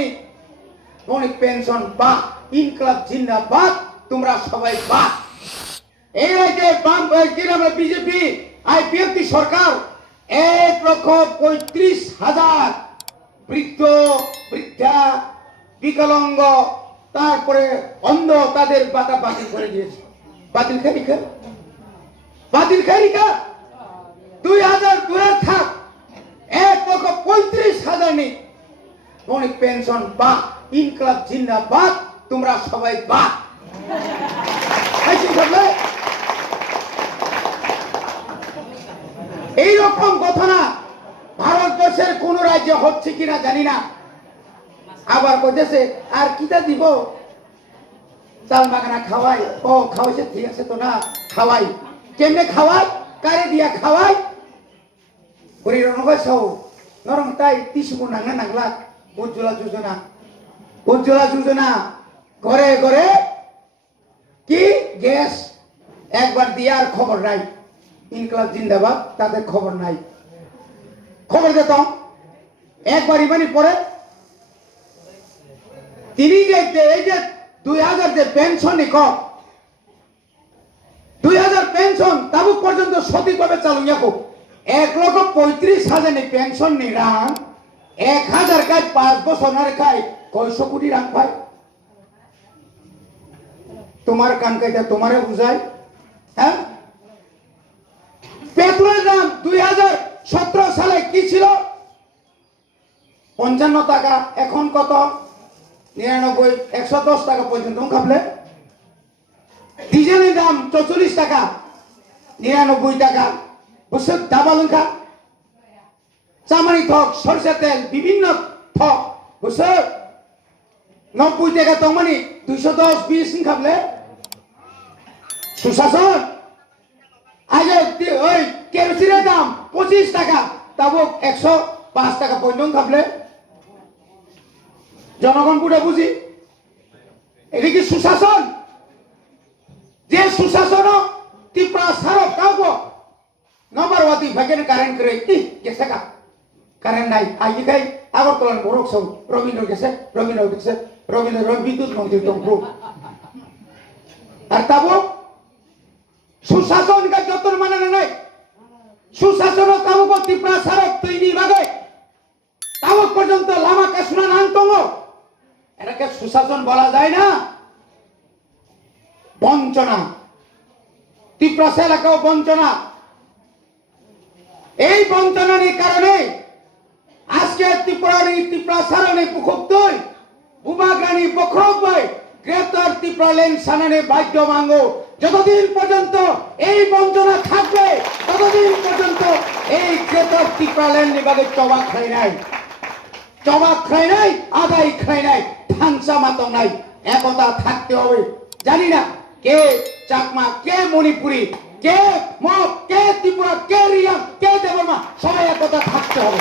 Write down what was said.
নেই মৌলিক পেনশন বা ইনকলাব জিন্দাবাদ, তোমরা সবাই বাদ। এই রাজ্যে বিজেপি আইপিএফটি সরকার 1,35,000 বৃদ্ধ বৃদ্ধা বিকলাঙ্গ তারপরে অন্ধ তাদের বাতা বাতিল করে দিয়েছে। বাতিল খারিকা 2002 থাক 1,35,000 নেই মৌলিক পেনশন বা ইনকলাব জিন্দাবাদ, তোমরা সবাই বাদ। এইরকম ঘটনা ভারতবর্ষের কোন রাজ্যে হচ্ছে কিনা জানি না। আবার বলতেছে আর কিটা দিব, চাল মাখানা খাওয়াই। ও খাওয়াইছে, ঠিক আছে তো না খাওয়াই। কেমনে খাওয়াই, কারে দিয়া খাওয়াই, গরিব নরম তাই 30 নাঙ্গা নাংলা। উজ্জ্বলা যোজনা ঘরে ঘরে কি গ্যাস একবার দিয়ে আর খবর নাই। ইনকলাব জিন্দাবাদ তাদের খবর নাই। খবর দিত একবার ইমানি পরে তিনি যে এই যে 2000 যে পেনশন 2000 পেনশন তাবুক পর্যন্ত সঠিকভাবে চালু যাবো। 1,35,000 পেনশন নিরান 1000 কাজ 5 বছর না খায় 600 কোটি রাখ পায়। তোমার কান কাইটা তোমারে বুঝায়। হ্যাঁ, পেট্রোলের দাম 2017 সালে কি ছিল? 55 টাকা। এখন কত? 99, 110 টাকা পর্যন্ত খাবলে। ডিজেলের দাম 44 টাকা, 99 টাকা। বুঝছো, ডাবল খা। চামারি থক, সরষের তেল, বিভিন্ন থক, বুঝছো 90 টাকা। তো মানে 210, 20 খাবলে। সুশাসন। আগে ওই কেরোসিনের দাম 25 টাকা, তাবো 105 টাকা পর্যন্ত খাবলে। জনগণ পুরো বুঝি এটা কি সুশাসন? যে সুশাসন ত্রিপুরা সারক কাউকে নম্বরওয়াতি ভাগের কারেন্ট করে গেছে কা কারেন্ট নাই। আগে খাই আগরতলার বড় সব রবীন্দ্র গেছে, রবীন্দ্র বিদ্যুৎ মন্ত্রী তংক্রু। আর তাবো সুশাসন কা যতন মানে নাই। সুশাসন তাবুক ত্রিপুরা সারক তৈরি ভাগে তাবুক পর্যন্ত লামা কাশুনা নান্তঙ্গ। এটাকে সুশাসন বলা যায় না, বঞ্চনা। ত্রিপুরা এলাকাও বঞ্চনা। এই বঞ্চনার কারণে আজকে ত্রিপুরা সারণে পুখুপ্তই বুবাগ্রানি বখরবাই গ্রেপ্তার ত্রিপুরা লেন সানানে বাধ্য মাঙ্গ। যতদিন পর্যন্ত এই বঞ্চনা থাকবে ততদিন পর্যন্ত এই গ্রেপ্তার ত্রিপুরা লেন বিভাগে চবাক খাই নাই, আদায় খাই নাই, ধানসা মাত নাই। একতা থাকতে হবে। জানি না কে চাকমা, কে মণিপুরি, কে মগ, কে ত্রিপুরা, কে রিয়াং, কে দেবর্মা, সবাই একতা থাকতে হবে।